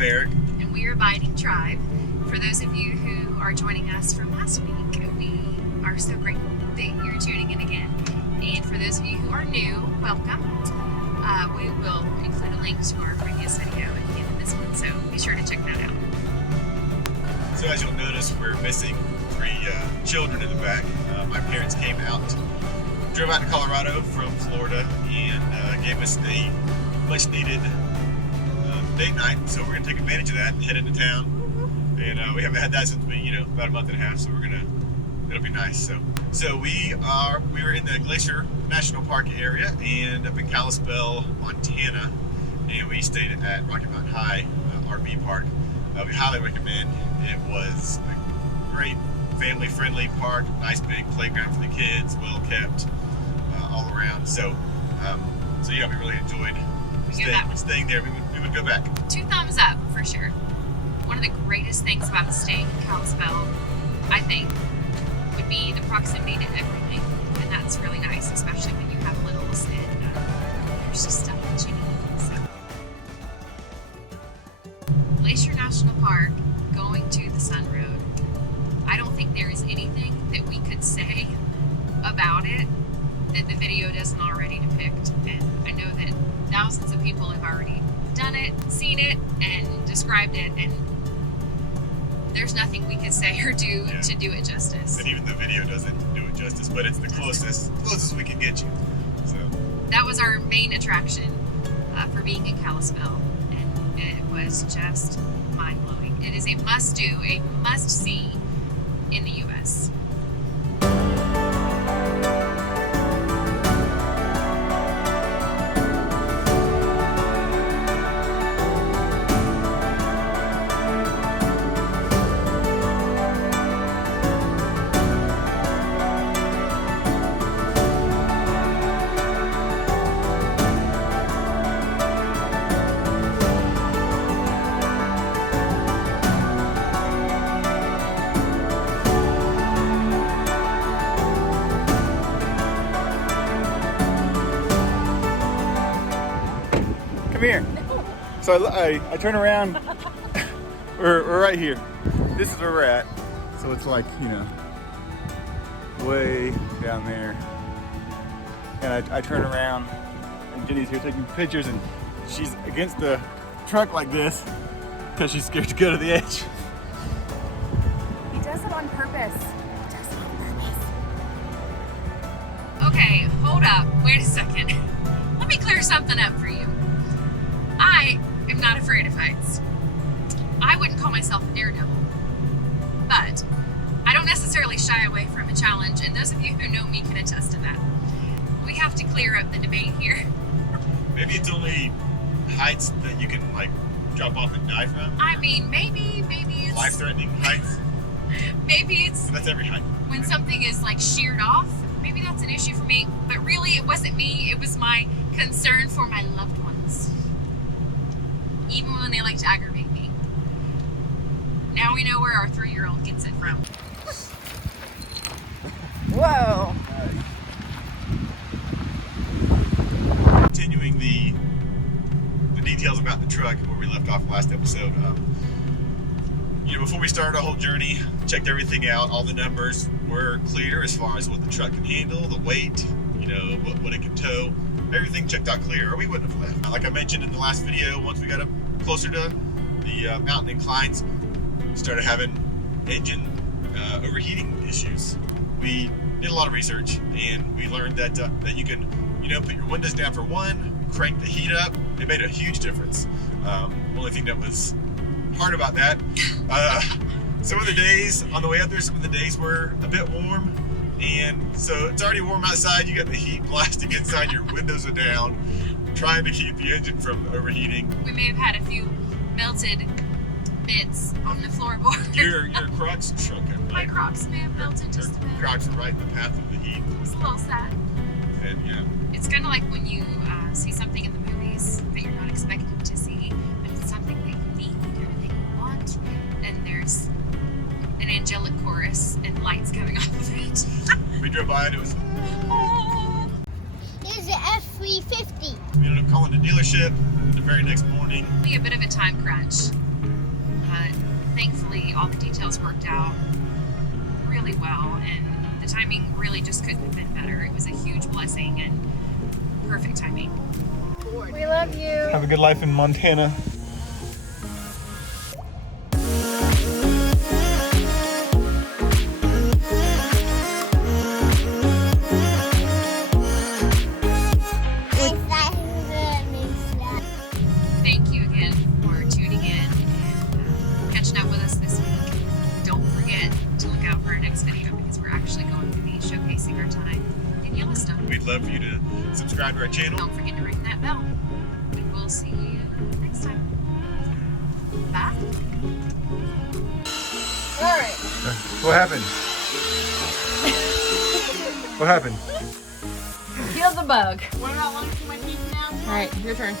I'm Eric. And we are Abiding Tribe. For those of you who are joining us from last week, we are so grateful that you're tuning in again. And for those of you who are new, welcome. We will include a link to our previous video at the end of this one, so be sure to check that out. So as you'll notice, we're missing 3 children in the back. My parents came out, drove out to Colorado from Florida, and gave us a much needed date night. So we're gonna take advantage of that and head into town. And we haven't had that since about a month and a half. So it'll be nice. So we were in the Glacier National Park area and up in Kalispell, Montana, and we stayed at Rocky Mountain High RV Park. We highly recommend. It was a great family-friendly park, nice big playground for the kids, well kept all around. So yeah, we really enjoyed staying there. We would go back. 2 thumbs up for sure. One of the greatest things about staying in Kalispell, I think, would be the proximity to everything, and that's really nice, especially when you have littles and there's just stuff that you need. So. Glacier National Park, going to the Sun Road. I don't think there is anything that we could say about it that the video doesn't already depict, and I know that thousands of people have already done it, seen it, and described it, and there's nothing we could say or do to do it justice. And even the video doesn't do it justice, but it's the closest we can get you. So that was our main attraction for being in Kalispell, and it was just mind-blowing. It is a must-do, a must-see in the U.S. Come here. So I turn around. we're right here. This is where we're at. So it's like, way down there. And I turn around, and Ginny's here taking pictures, and she's against the truck like this because she's scared to go to the edge. He does it on purpose. Okay, hold up. Wait a second. Let me clear something up for you. I am not afraid of heights. I wouldn't call myself a daredevil, but I don't necessarily shy away from a challenge, and those of you who know me can attest to that. We have to clear up the debate here. Maybe it's only heights that you can drop off and die from. I mean, maybe it's life-threatening heights. Maybe it's that's every height. When something is sheared off, maybe that's an issue for me. But really, it wasn't me. It was my concern for my loved ones. Even when they like to aggravate me. Now we know where our 3-year-old gets it from. Whoa. Continuing the details about the truck where we left off last episode. Before we started our whole journey, checked everything out. All the numbers were clear as far as what the truck can handle, the weight, what it can tow. Everything checked out clear, or we wouldn't have left. Like I mentioned in the last video, once we got up closer to the mountain inclines, started having engine overheating issues. We did a lot of research, and we learned that you can, put your windows down for 1, crank the heat up. It made a huge difference. Only thing that was hard about that, some of the days on the way up there, some of the days were a bit warm. And so it's already warm outside, you got the heat blasting inside, your windows are down, trying to keep the engine from overheating. We may have had a few melted bits on the floorboard. Your Crocs shrunk it, right? My Crocs may have melted just a bit. Crocs are right in the path of the heat. It was a little sad. And yeah. It's kind of like when you see something in the movies that you're not expected to see, but it's something that you need or that you want, and there's an angelic chorus and lights coming off of it. We drove by and it was... Here's the F-350. We ended up calling the dealership the very next morning. Only a bit of a time crunch. but thankfully all the details worked out really well, and the timing really just couldn't have been better. It was a huge blessing and perfect timing. We love you. Have a good life in Montana. Thank you again for tuning in and catching up with us this week. Don't forget to look out for our next video because we're actually going to be showcasing our time in Yellowstone. We'd love for you to subscribe to our channel. Don't forget to ring that bell. And we'll see you next time. Bye. All right. What happened? What happened? Kill the bug. What about lunch for my teeth now? All right, your turn.